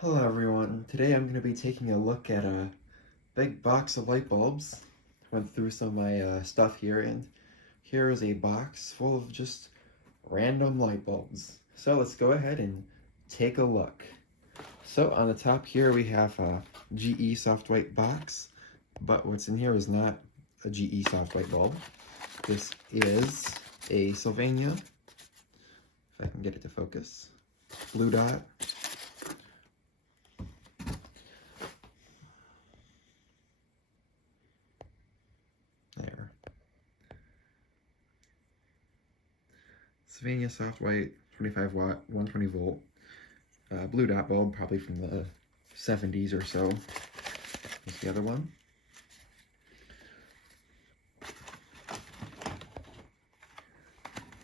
Hello everyone, today I'm going to be taking a look at a big box of light bulbs. Went through some of my stuff here, and here is a box full of just random light bulbs. So let's go ahead and take a look. So on the top here we have a GE soft white box, but what's in here is not a GE soft white bulb. This is a Sylvania, if I can get it to focus, blue dot. There. Sylvania soft white, 25 watt, 120 volt, blue dot bulb, probably from the 70s or so. Here's the other one.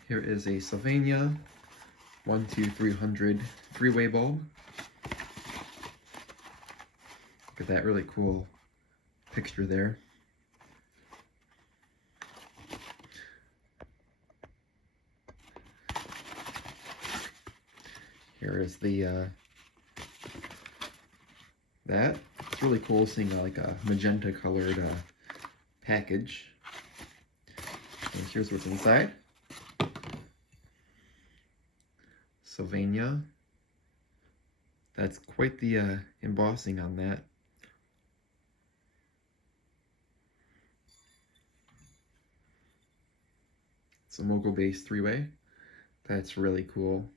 Here is a Sylvania 12300 three-way bulb. Look at that really cool picture there. Here is the that. It's really cool seeing like a magenta colored package. And here's what's inside. Sylvania. That's quite the embossing on that. It's a mogul-based three-way. That's really cool.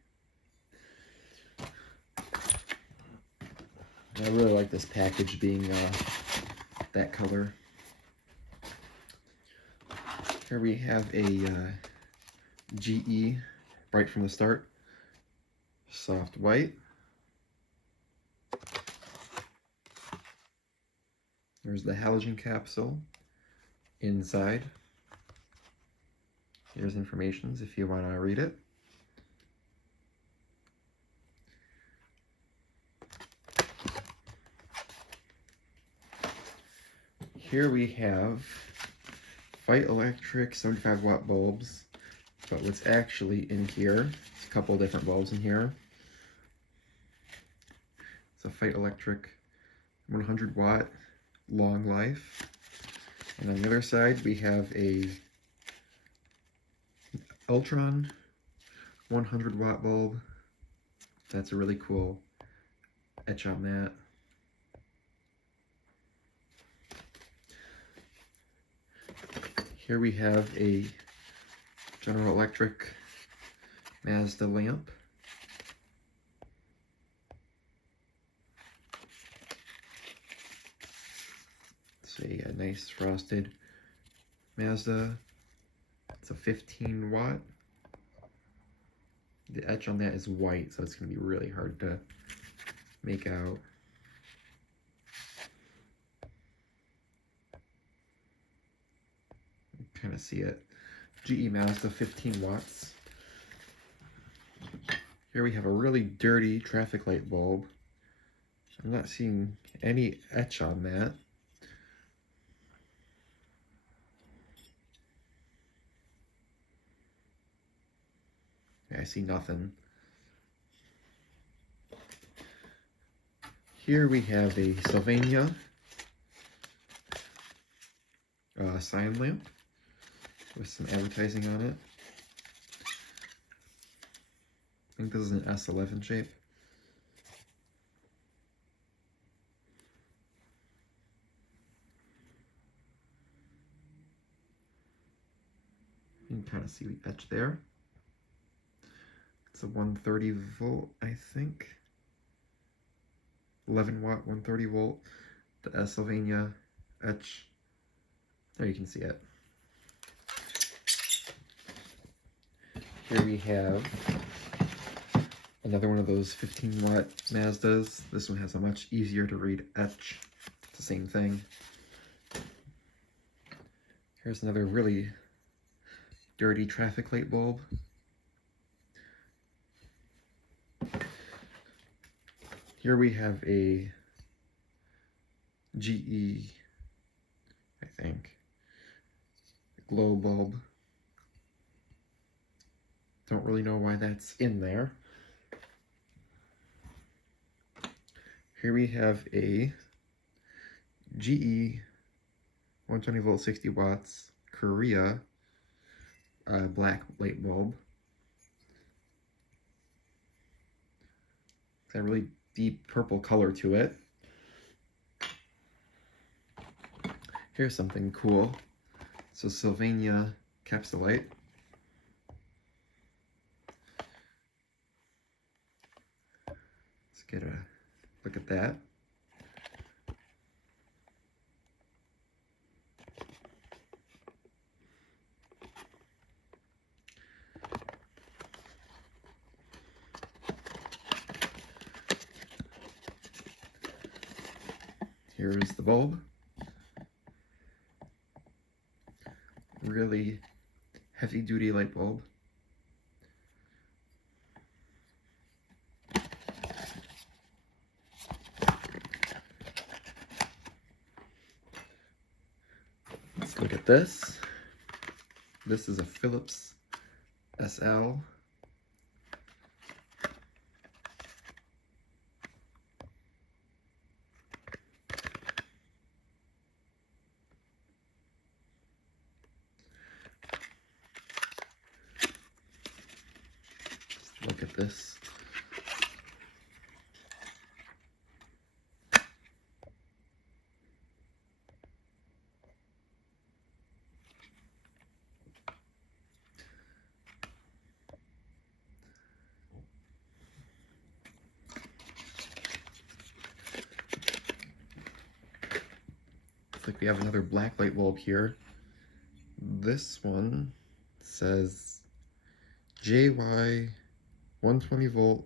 I really like this package being that color. Here we have a GE right from the start, soft white. There's the halogen capsule inside. Here's information if you want to read it. Here we have Fight Electric 75 watt bulbs, but what's actually in here, there's a couple different bulbs in here. It's a Fight Electric 100 watt long life. And on the other side we have a Ultron 100 watt bulb. That's a really cool etch on that. Here we have a General Electric Mazda lamp. It's a nice frosted Mazda. It's a 15 watt. The etch on that is white, so it's going to be really hard to make out. Kind of see it. GE Mazda 15 watts. Here we have a really dirty traffic light bulb. I'm not seeing any etch on that. I see nothing. Here we have a Sylvania sign lamp with some advertising on it. I think this is an S11 shape. You can kind of see the etch there. It's a 130 volt, I think. 11 watt, 130 volt. The Sylvania etch. There you can see it. Here we have another one of those 15 watt Mazdas. This one has a much easier to read etch. It's the same thing. Here's another really dirty traffic light bulb. Here we have a GE, I think, glow bulb. Don't really know why that's in there. Here we have a GE 120 volt 60 watts Korea black light bulb. It's got a really deep purple color to it. Here's something cool. So Sylvania capsulite. Let's get a look at that. Here's the bulb. Really heavy duty light bulb. Let's look at this. This is a Philips SL. Look at this. Looks like we have another black light bulb here. This one says JY 120 volt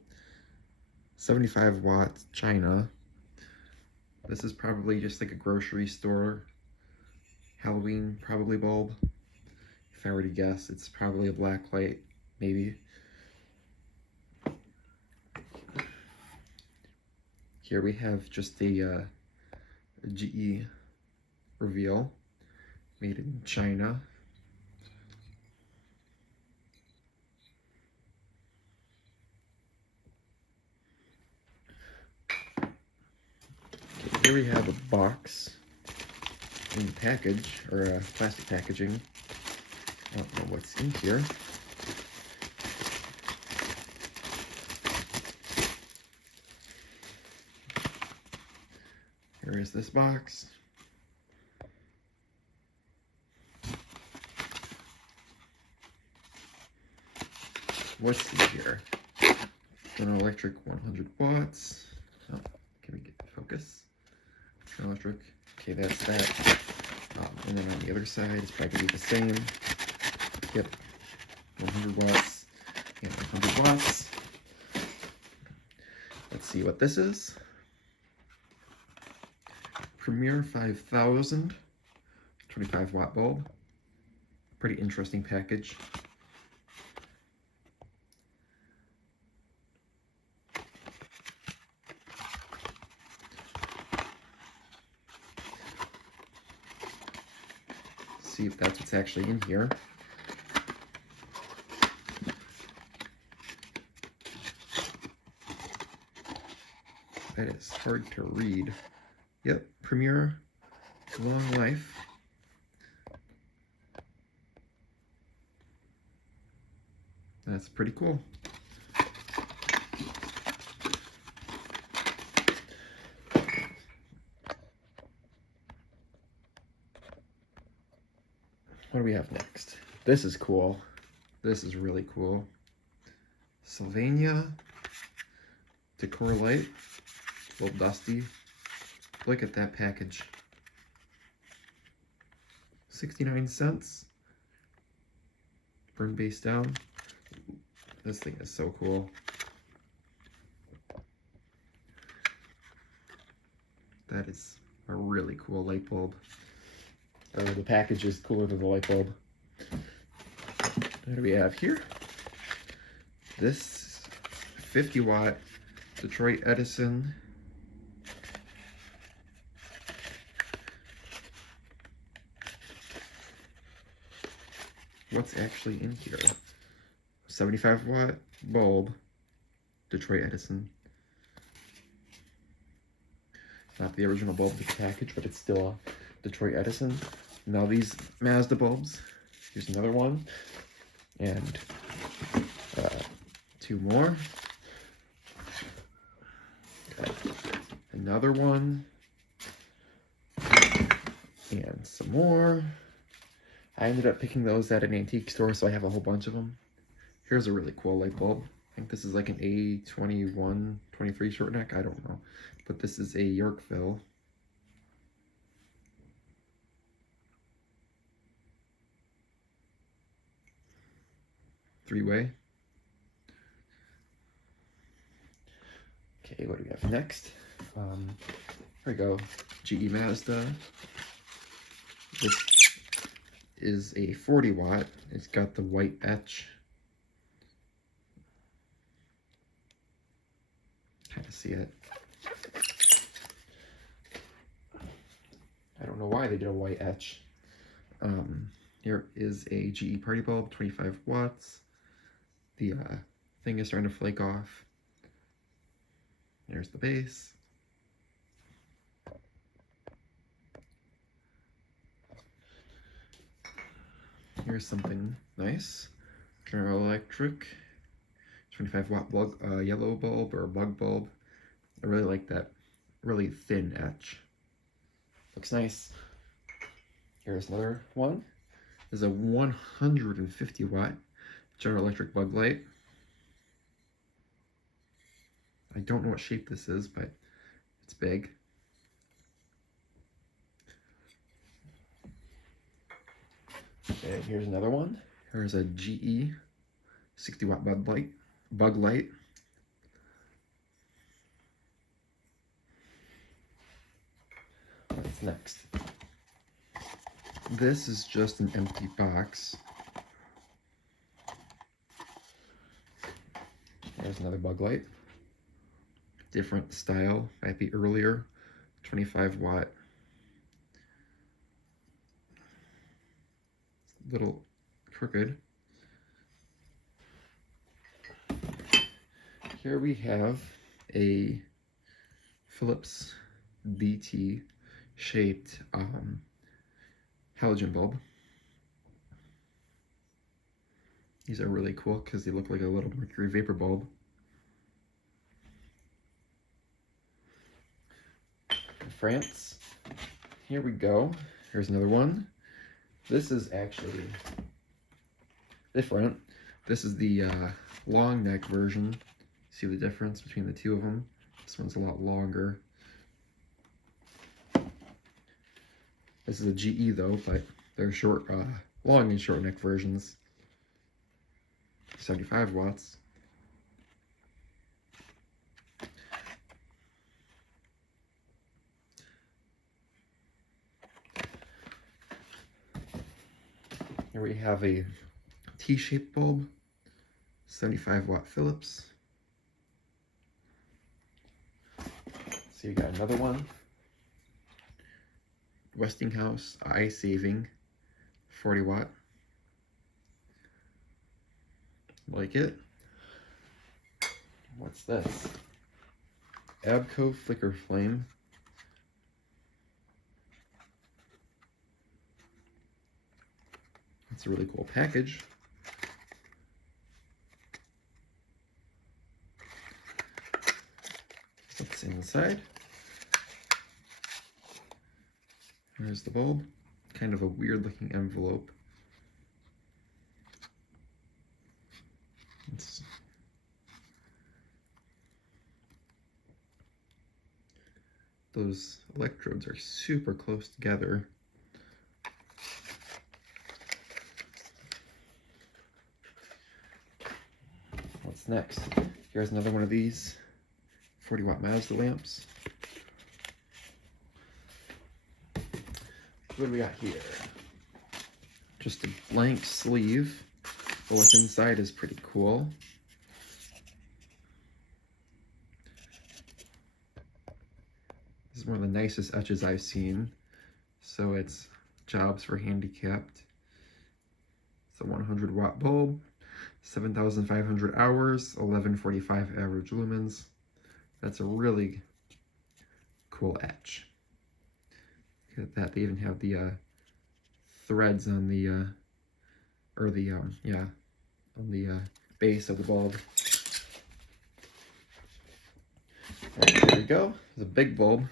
75 watts China. This is probably just like a grocery store Halloween probably bulb. If I were to guess, it's probably a black light, maybe. Here we have just a GE reveal made in China. Here we have a box in the package, or plastic packaging. I don't know what's in here. Here is this box. What's in here? General Electric 100 watts. Oh, can we get the focus? General Electric. Okay, that's that. And then on the other side, it's probably going to be the same. Yep. 100 watts and 100 watts. Let's see what this is. Premier 5000 25 watt bulb. Pretty interesting package. See if that's what's actually in here. That is hard to read. Yep, Premier Long Life. That's pretty cool. What do we have next? This is cool. This is really cool. Sylvania Decor Light. A little dusty. Look at that package. 69 cents. Burn base down. This thing is so cool. That is a really cool light bulb. The package is cooler than the light bulb. What do we have here? This 50 watt Detroit Edison what's actually in here? 75 watt bulb, Detroit Edison. Not the original bulb with the package, but it's still a Detroit Edison. Now these Mazda bulbs. Here's another one. And 2 more. Okay. Another one. And some more. I ended up picking those at an antique store, so I have a whole bunch of them. Here's a really cool light bulb. I think this is like an A21, 23 short neck. I don't know. But this is a Yorkville. 3-way. Okay, what do we have next? Here we go. GE Mazda. This is a 40 watt. It's got the white etch. Kind of see it. I don't know why they did a white etch. Here is a GE party bulb, 25 watts. The thing is starting to flake off. There's the base. Here's something nice. General Electric, 25 watt bug, yellow bulb or bug bulb. I really like that really thin etch. Looks nice. Here's another one. This is a 150 watt General Electric bug light. I don't know what shape this is, but it's big. Okay, here's another one. Here's a GE 60 watt bug light. What's next? This is just an empty box. There's another bug light. Different style, might be earlier. 25 watt. Little crooked. Here we have a Philips BT shaped halogen bulb. These are really cool because they look like a little mercury vapor bulb. France. Here we go. Here's another one. This is actually different. This is the long neck version. See the difference between the two of them? This one's a lot longer. This is a GE though, but they're short, long and short neck versions. 75 watts. Here we have a T-shaped bulb, 75 watt Philips. So you got another one. Westinghouse eye saving, 40 watt. Like it. What's this? Abco flicker flame. It's a really cool package. What's inside? There's the bulb. Kind of a weird looking envelope. Those electrodes are super close together. What's next? Here's another one of these 40 watt Mazda lamps. What do we got here? Just a blank sleeve, but what's inside is pretty cool. This is one of the nicest etches I've seen. So it's jobs for handicapped. It's a 100 watt bulb, 7,500 hours, 1145 average lumens. That's a really cool etch. Look at that, they even have the threads on the, on the base of the bulb. Right, there we go, there's a big bulb.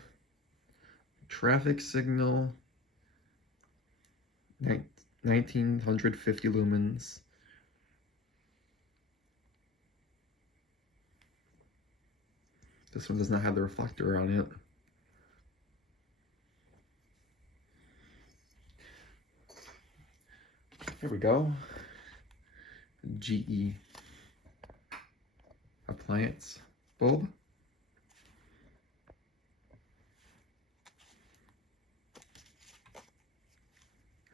Traffic signal, 1950 lumens. This one does not have the reflector on it. Here we go. GE Appliance bulb.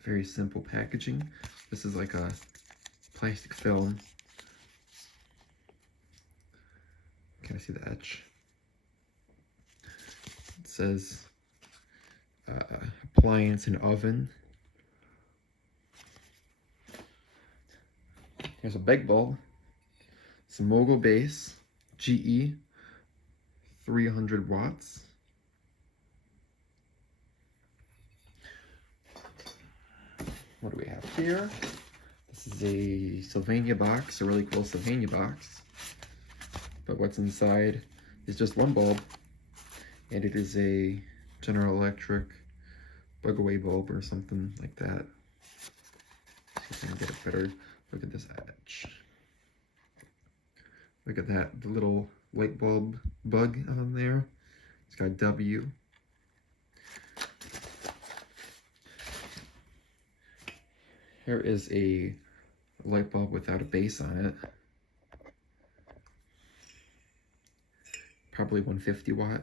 Very simple packaging. This is like a plastic film. Can I see the etch? It says appliance and oven. Here's a big bulb. It's a mogul base, GE, 300 watts. What do we have here? This is a Sylvania box, a really cool Sylvania box. But what's inside is just one bulb, and it is a General Electric bug away bulb or something like that. See if I can get it better. Look at this etch. Look at that, the little light bulb bug on there. It's got W. Here is a light bulb without a base on it. Probably 150 watt.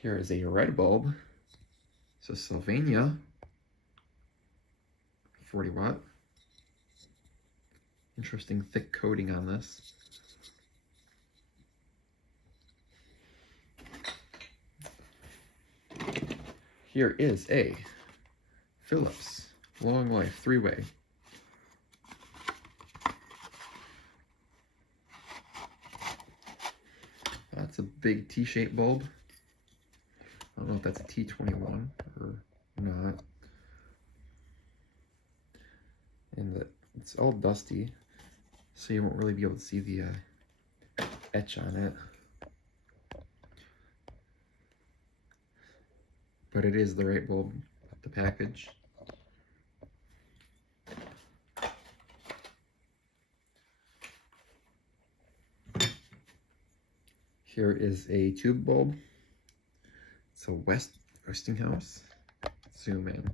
Here is a red bulb. So Sylvania, 40 watt. Interesting thick coating on this. Here is a Philips long life 3-way. That's a big T-shaped bulb. I don't know if that's a T21 or not. And it's all dusty, so you won't really be able to see the etch on it. But it is the right bulb of the package. Here is a tube bulb. It's a Westinghouse. Zoom in.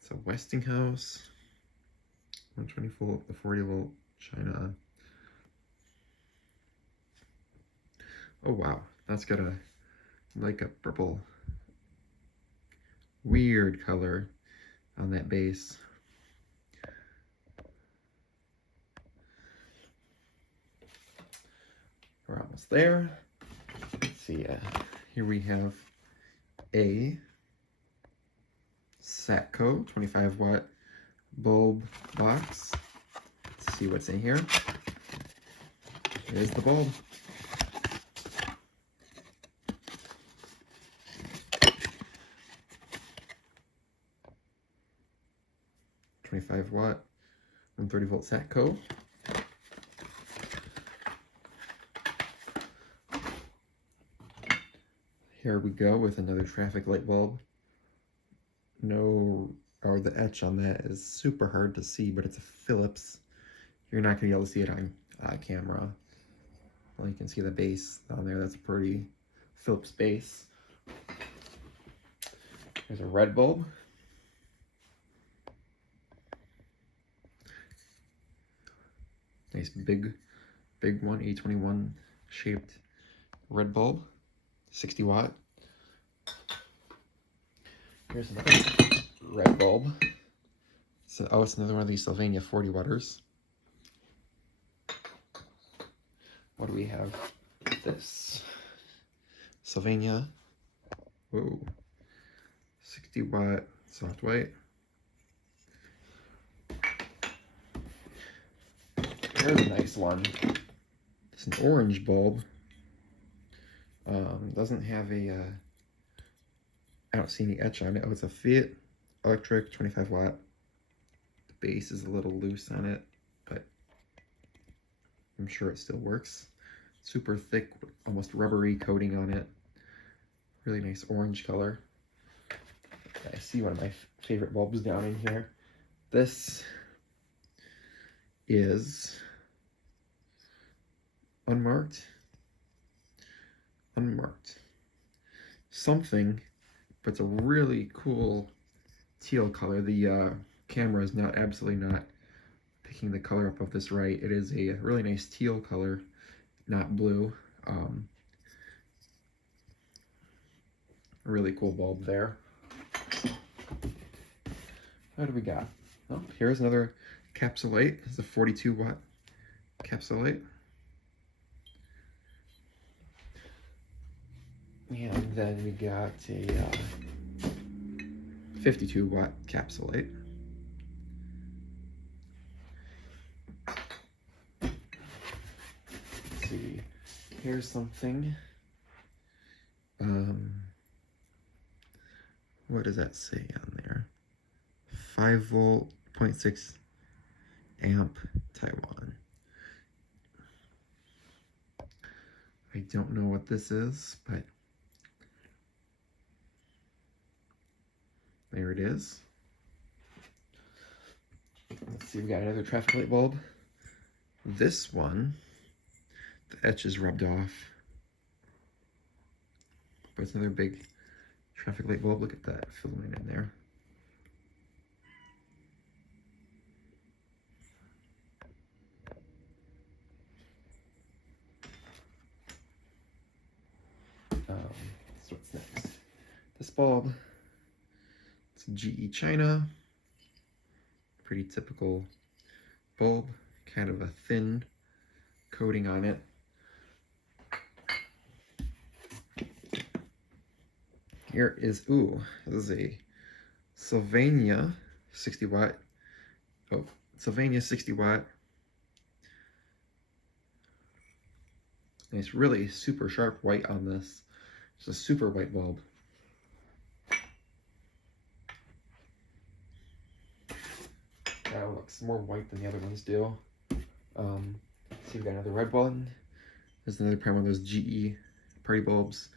It's a Westinghouse 120 volt, the 40 volt China. Oh wow, that's got a like a purple weird color on that base. We're almost there. Let's see, here we have a Satco 25 watt bulb box. Let's see what's in here. Here's the bulb. .25 watt, 130 volt Satco. Here we go with another traffic light bulb. Or the etch on that is super hard to see, but it's a Philips. You're not gonna be able to see it on camera. Well, you can see the base down there. That's a pretty Philips base. There's a red bulb. Nice big one, A21 shaped red bulb, 60 watt. Here's another red bulb. So, oh, it's another one of these Sylvania 40 watters. What do we have? This Sylvania, whoa, 60 watt soft white. Here's a nice one. It's an orange bulb. Doesn't have a, I don't see any etch on it. Oh, it's a Fiat electric 25 watt. The base is a little loose on it, but I'm sure it still works. Super thick, almost rubbery coating on it. Really nice orange color. I see one of my favorite bulbs down in here. This is unmarked. Something, but it's a really cool teal color. The camera is absolutely not picking the color up of this right. It is a really nice teal color, not blue. A really cool bulb there. What do we got? Oh, here's another capsulite. It's a 42 watt capsulite. And then we got a 52 watt capsulite. Let's see. Here's something. What does that say on there? 5 volt, 0.6 amp Taiwan. I don't know what this is, but there it is. Let's see, we got another traffic light bulb. This one, the etch is rubbed off, but it's another big traffic light bulb. Look at that filament in there. So what's next? This bulb, it's GE China. Pretty typical bulb, kind of a thin coating on it. Here is, this is a Sylvania 60 watt. Oh, Sylvania 60 watt. And it's really super sharp white on this. It's a super white bulb. That looks more white than the other ones do. See, we got another red one. There's another pair of those GE party bulbs.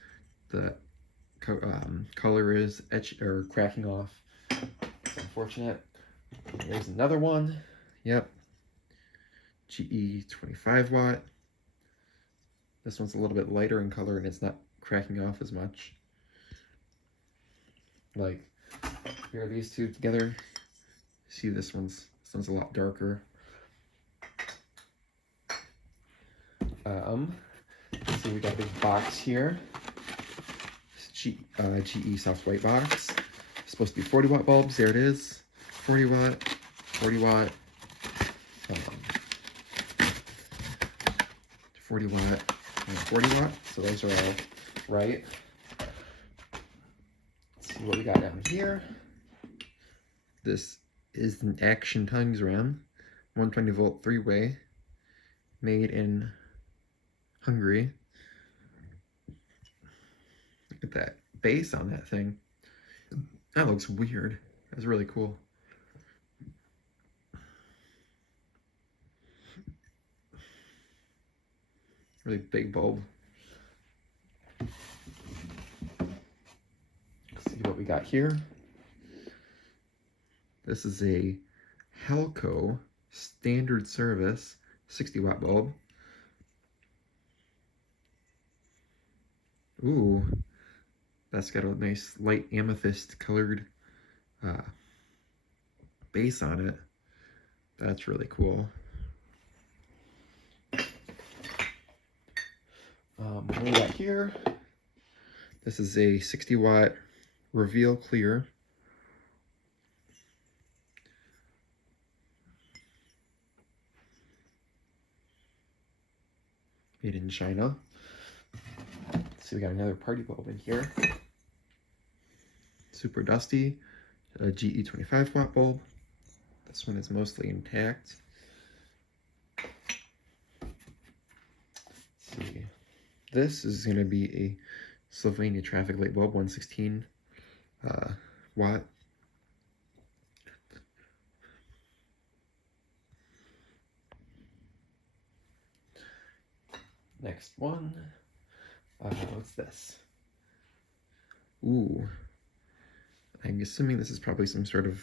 The color is cracking off. It's unfortunate. There's another one. Yep. GE 25 watt. This one's a little bit lighter in color and it's not cracking off as much. Like, here are these two together. See, this one's a lot darker. So we got a big box here. GE soft white box. It's supposed to be 40 watt bulbs. There it is. 40 watt, 40 watt, 40 watt, and 40 watt. So those are all right. Let's see what we got down here. This is an Action Tongues RAM, 120 volt 3-way, made in Hungary. Look at that base on that thing. That looks weird. That's really cool. Really big bulb. Let's see what we got here. This is a Helco standard service 60 watt bulb. Ooh, that's got a nice light amethyst colored base on it. That's really cool. What we got here? This is a 60 watt reveal clear. Made in China. So we got another party bulb in here. Super dusty. A GE 25 watt bulb. This one is mostly intact. this is going to be a Sylvania traffic light bulb, 116 watt. Next one, what's this? Ooh, I'm assuming this is probably some sort of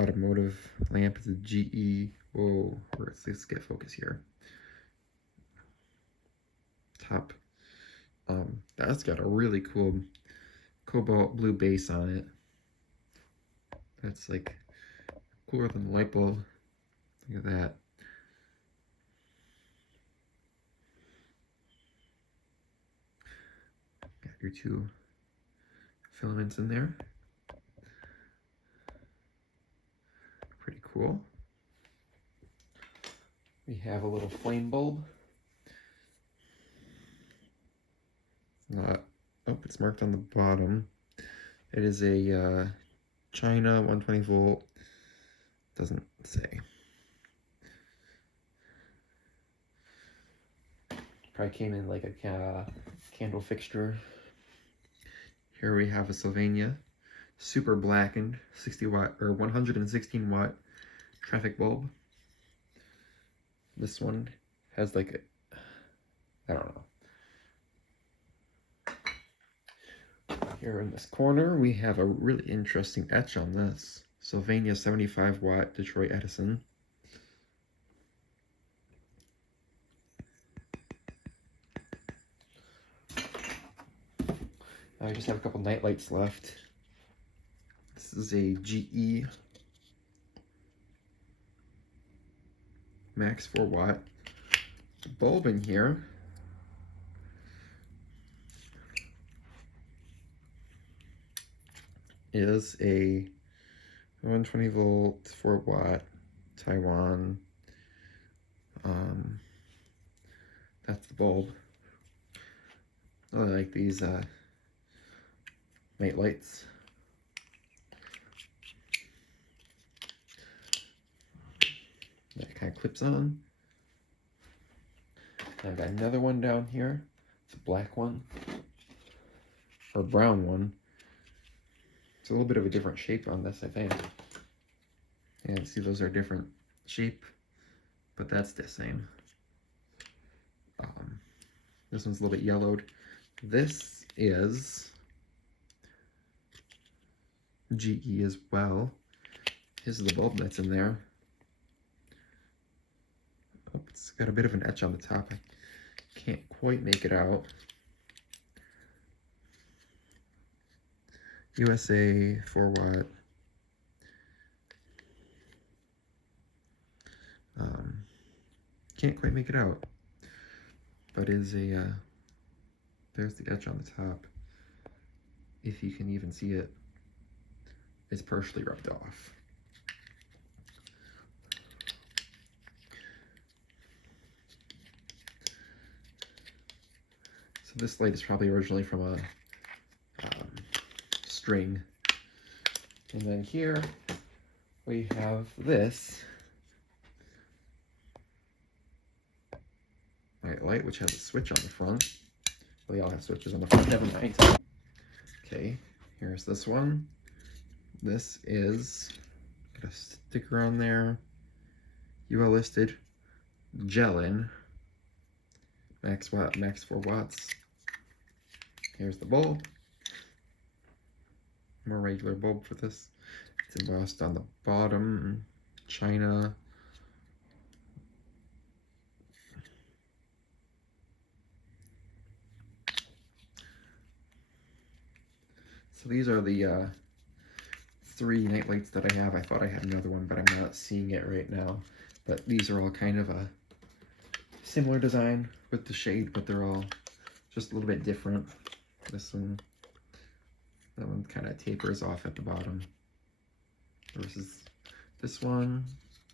automotive lamp. It's a GE. Whoa, let's get focus here. Top. That's got a really cool cobalt blue base on it. That's like cooler than the light bulb. Look at that. Got your two filaments in there. Pretty cool. We have a little flame bulb. Oh, it's marked on the bottom. It is a China 120 volt. Doesn't say. Probably came in like a candle fixture. Here we have a Sylvania super blackened 60 watt or 116 watt traffic bulb. This one has like a, I don't know. Here in this corner, we have a really interesting etch on this. Sylvania 75 watt Detroit Edison. I just have a couple night lights left. This is a GE Max 4 watt. The bulb in here is a 120 volt 4 watt Taiwan. That's the bulb. I really like these night lights. That kind of clips on. I've got another one down here. It's a black one or brown one. It's a little bit of a different shape on this, I think. And see, those are different shape, but that's the same. This one's a little bit yellowed. This is GE as well. This is the bulb that's in there. Oh, it's got a bit of an etch on the top. I can't quite make it out. USA 4 watt. Can't quite make it out, but is a there's the etch on the top. If you can even see it, it's partially rubbed off. So this light is probably originally from a string. And then here we have this night light, which has a switch on the front. They all have switches on the front, never mind. Okay, here's this one. This is, got a sticker on there. UL listed, gelin, max 4 watts. Here's the bulb. More regular bulb for this. It's embossed on the bottom, China. So these are the 3 night lights that I have. I thought I had another one, but I'm not seeing it right now. But these are all kind of a similar design with the shade, but they're all just a little bit different. This one, that one kind of tapers off at the bottom versus this one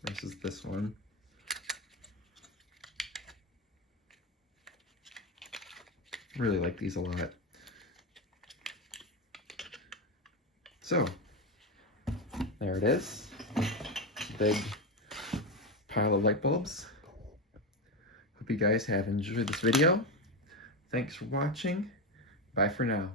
versus this one. Really like these a lot. So, there it is. Big pile of light bulbs. Hope you guys have enjoyed this video. Thanks for watching. Bye for now.